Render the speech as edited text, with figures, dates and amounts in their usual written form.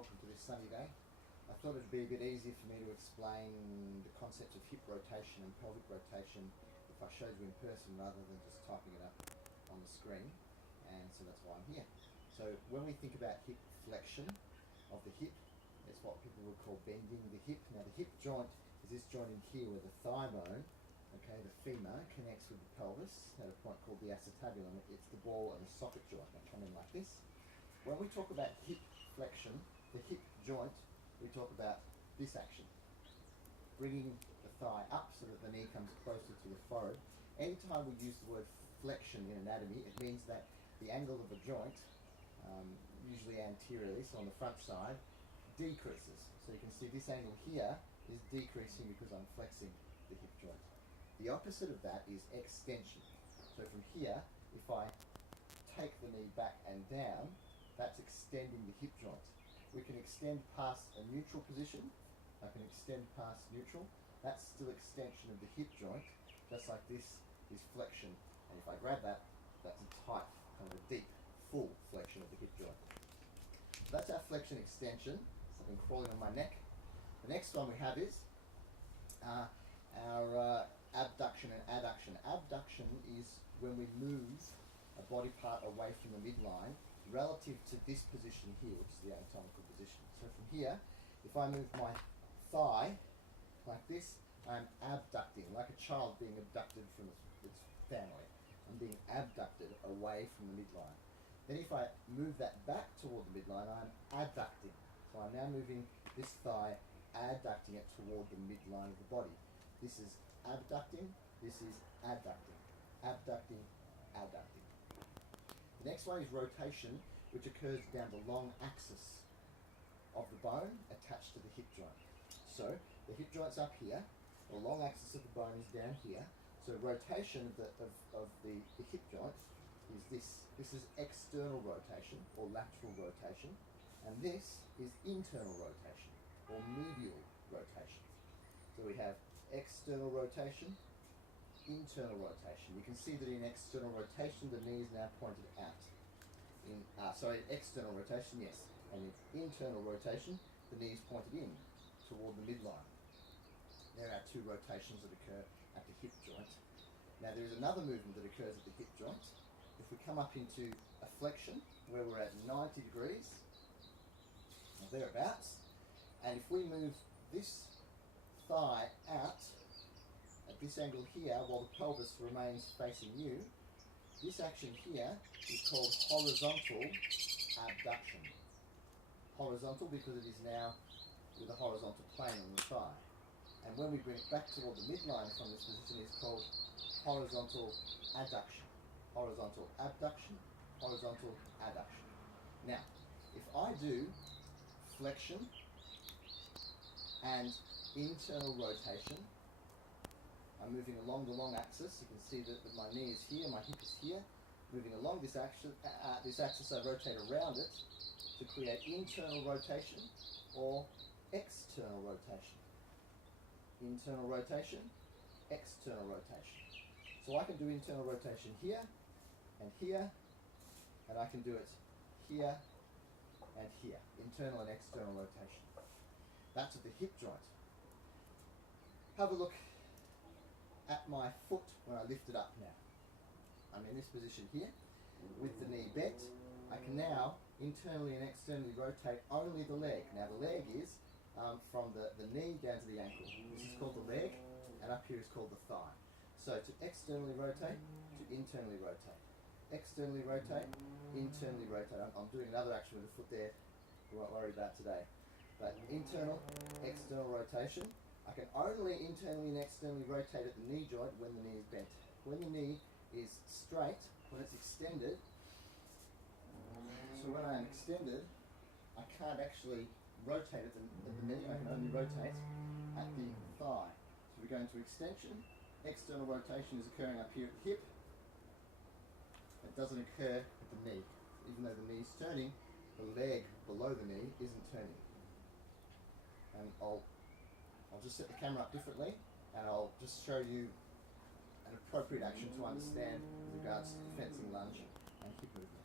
welcome to this sunny day. I thought it'd be a bit easier for me to explain the concept of hip rotation and pelvic rotation if I showed you in person rather than just typing it up on the screen, and so that's why I'm here. So when we think about hip flexion of the hip, it's what people would call bending the hip. Now the hip joint is this joint in here where the thigh bone, okay, the femur, connects with the pelvis at a point called the acetabulum. It's the ball and the socket joint that come in like this. When we talk about hip flexion, the hip joint, we talk about this action, bringing the thigh up so that the knee comes closer to the forehead. Anytime we use the word flexion in anatomy, it means that the angle of the joint, usually anteriorly, so on the front side, decreases. So you can see this angle here is decreasing because I'm flexing the hip joint. The opposite of that is extension. So from here, if I take the knee back and down, that's extending the hip joint. We can extend past a neutral position. I can extend past neutral. That's still extension of the hip joint. Just like this is flexion. And if I grab that, that's a tight, kind of a deep, full flexion of the hip joint. So that's our flexion extension. Something crawling on my neck. The next one we have is our abduction and adduction. Abduction is when we move a body part away from the midline relative to this position here, which is the anatomical position. So from here, if I move my thigh like this, I'm abducting, like a child being abducted from its family. I'm being abducted away from the midline. Then if I move that back toward the midline, I'm adducting. So I'm now moving this thigh, adducting it toward the midline of the body. This is abducting, this is adducting. Abducting, adducting. The next one is rotation, which occurs down the long axis of the bone attached to the hip joint. So the hip joint's up here, the long axis of the bone is down here. So rotation of the hip joint is this. This is external rotation or lateral rotation, and this is internal rotation or medial rotation. So we have external rotation, internal rotation. You can see that in external rotation, the knee is now pointed out. In external rotation, yes. And in internal rotation, the knee is pointed in toward the midline. There are two rotations that occur at the hip joint. Now there is another movement that occurs at the hip joint. If we come up into a flexion, where we're at 90 degrees, or thereabouts, and if we move this thigh out at this angle here, while the pelvis remains facing you, this action here is called horizontal abduction. Horizontal because it is now with a horizontal plane on the thigh. And when we bring it back toward the midline from this position, it's called horizontal adduction. Horizontal abduction, horizontal adduction. Now, if I do flexion and internal rotation, I'm moving along the long axis. You can see that my knee is here, my hip is here. Moving along this axis, I rotate around it to create internal rotation or external rotation. Internal rotation, external rotation. So I can do internal rotation here, and I can do it here and here. Internal and external rotation. That's at the hip joint. Have a look at my foot when I lift it up now. I'm in this position here with the knee bent. I can now internally and externally rotate only the leg. Now the leg is from the knee down to the ankle. This is called the leg, and up here is called the thigh. So to externally rotate, to internally rotate. Externally rotate, internally rotate. I'm doing another action with the foot there, we won't worry about today. But internal, external rotation. I can only internally and externally rotate at the knee joint when the knee is bent. When the knee is straight, when it's extended, so when I'm extended, I can't actually rotate at the knee, I can only rotate at the thigh. So we go into extension, external rotation is occurring up here at the hip. It doesn't occur at the knee. Even though the knee is turning, the leg below the knee isn't turning. And I'll just set the camera up differently, and I'll just show you an appropriate action to understand with regards to the fencing lunge and hip movement.